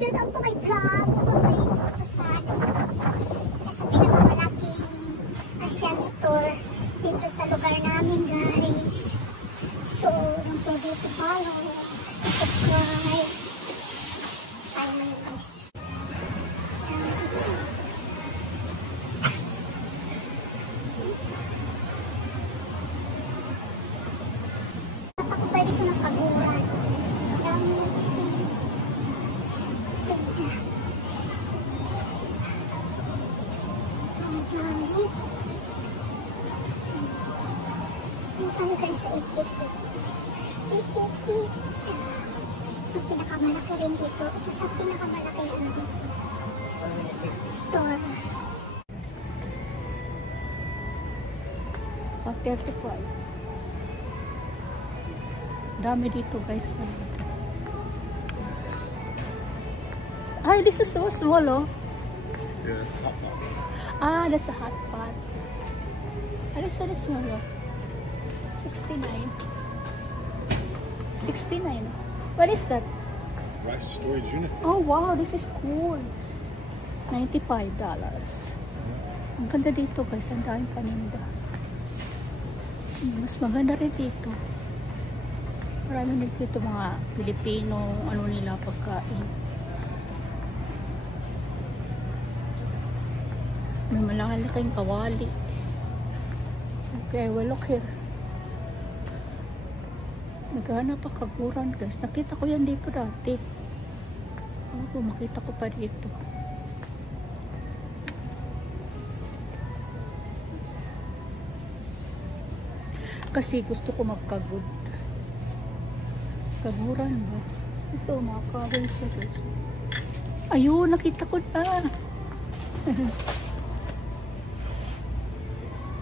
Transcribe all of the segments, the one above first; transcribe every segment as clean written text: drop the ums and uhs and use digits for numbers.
Welcome to my vlog. Fasad. Sa pinakamalaking Asian store dito sa lugar namin, guys. So, don't forget to follow, subscribe. Tayo na yun, guys. Pwede ko ng kaguran. Tayo guys sa 888. Ito pinakamalaki rin dito. Isa sa pinakamalaki yan dito. Store. 35. Dami dito guys. Ay, this is so small, oh. Yeah, that's a hot pot. Ah, that's a hot pot. Ah, this one is small, oh. 69. 69. What is that? Rice storage unit. Oh, wow. This is cool. $95. Ang ganda dito guys. Ang daming paninda. Mas maganda rin dito. Marami din dito mga Pilipino. Ano nila pagkain. May malaki-laking kawali. Okay, well look here. Naghahanap pa kaguran guys. Nakita ko yan dito dati. Oh, makita ko pa dito. Kasi gusto ko magkagud. Kaguran ba? Ito, makakaroon siya guys. Ayun, nakita ko na.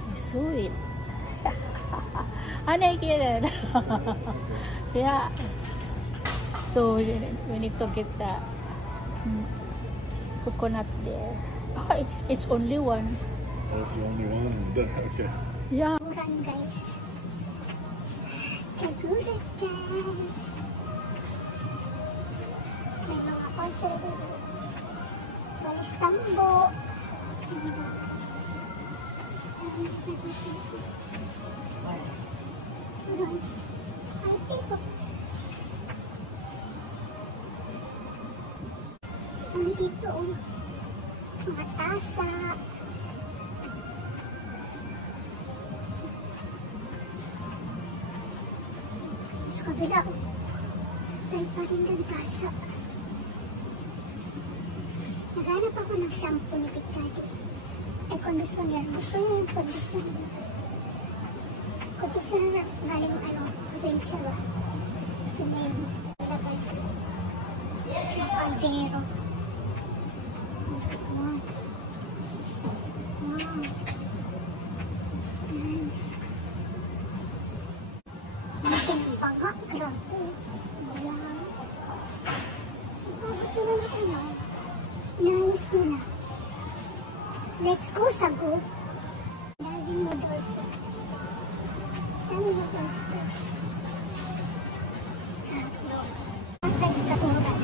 I saw it. Ano yung kailan? Yeah. So, we need to get the coconut there. Oh, it's only one. Oh, it's the only one? Okay. Yeah. Kaguran, guys. Kaguran, guys. May mga conservative. Walis tambo. Dito, mga tasa. Sa kabila, tayo pa rin ng tasa. Naghanap ako ng shampoo ni Picardi. Ay, conditioner. Gusto niya yung conditioner. Conditioner galing probinsya ba? Kasi na yung ilagay sa kaldero. Wow. Wow. Nice. Mating baga. Grabe. Ayan. Bago sila na ano. Inayos nila. Let's go sa go. Daming noodles. Daming noodles. Thanks ka kurat.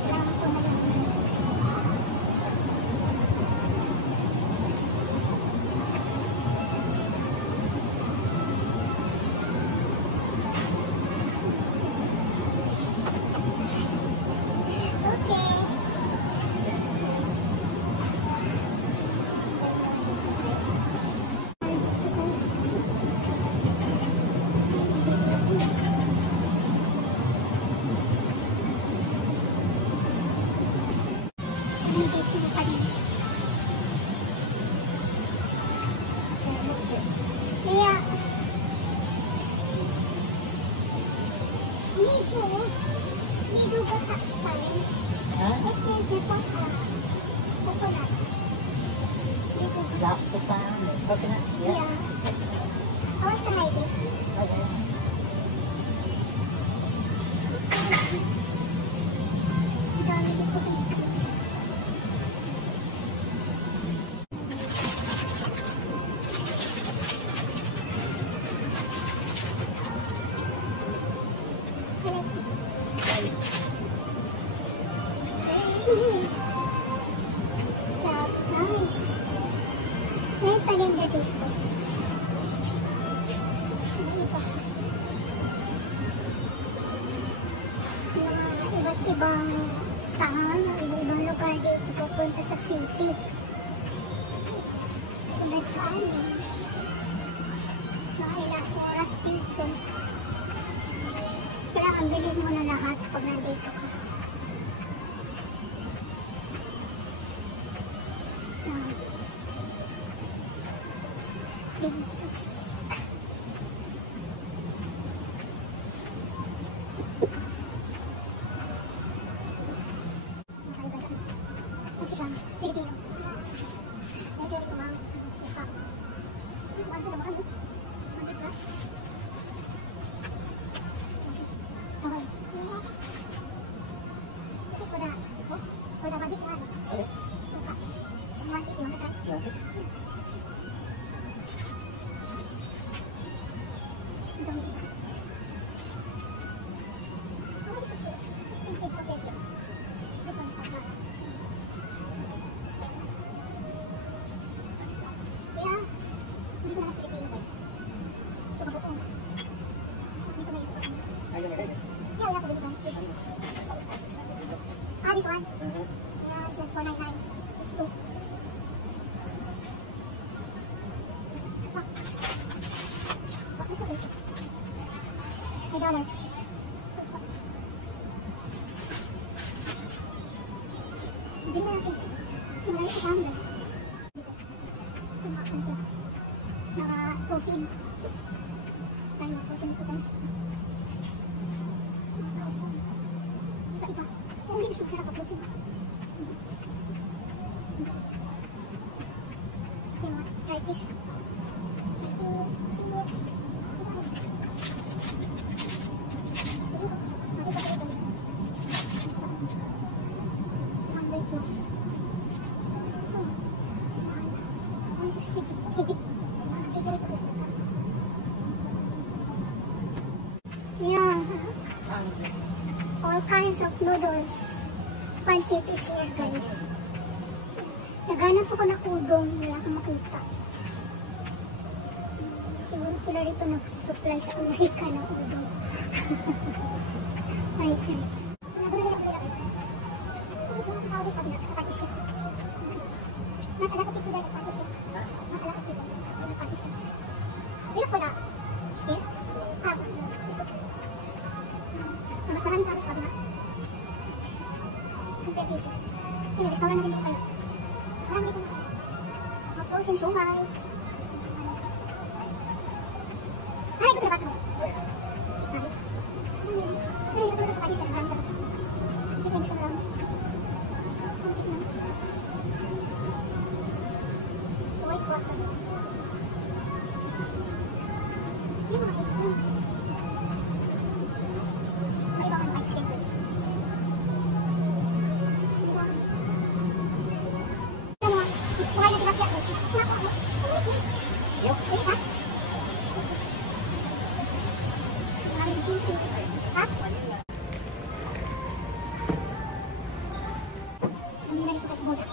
Kailangan ko na lang. Last time, coconut? Yeah. I'll try this. Okay. Dami dito guys. I like this. Nice. May paninda dito. Iba. Mga iba't ibang town, iba-ibang lugar dito pupunta sa city. Tulad sa amin. Mga ilang oras dito. Kailangan bilhin mo na lahat pag nandito ka. Pinsos. Kasi siya, Pilipino. Kasi siya kumang suka. Ano na ba? Mag-plus? Okay. This is for the barbecue one. Okay. Suka. One piece, you want to try? You want it? Are you gonna take this? This one? Mm-hmm. Yeah, it's like $4.99. It's two. What is this? $5. So, bili na natin. Kasi marami sa cameras. Tumakon siya. Naka-frozen. Tayo frozen ito guys. Iba-iba. Kung hindi siya masarap ka-frozen. Okay, mga fried fish. Sili. Yeah, all kinds of noodles. Pancit is here, guys. Naghanap ako ng udong, wala akong makita. Siguro sila rito nag-supply sa Amerika ng udong. Ay, okay. Sa patisya. Nasa lahat tipo dyan ng patisya. Nasa lahat tipo ng patisya. Bila ko na. Eh? Mas marami para sa kabila. Compare dito. Sige, restaurant na din po kayo. Marami dito. Mga frozen sumay. Ay, ito trabat mo. Ay. Pero ito tulad sa patisya. Marami talaga. Hindi kayo siya marami. Kunti lang. White water. Yung mga ice cream. Iba-iba ang ice cream guys. Diba? Ano mo? Buhay na tilapia guys. Yup. Ayun ha? Maraming kimchi. Ha? Hindi na ito kasi bola.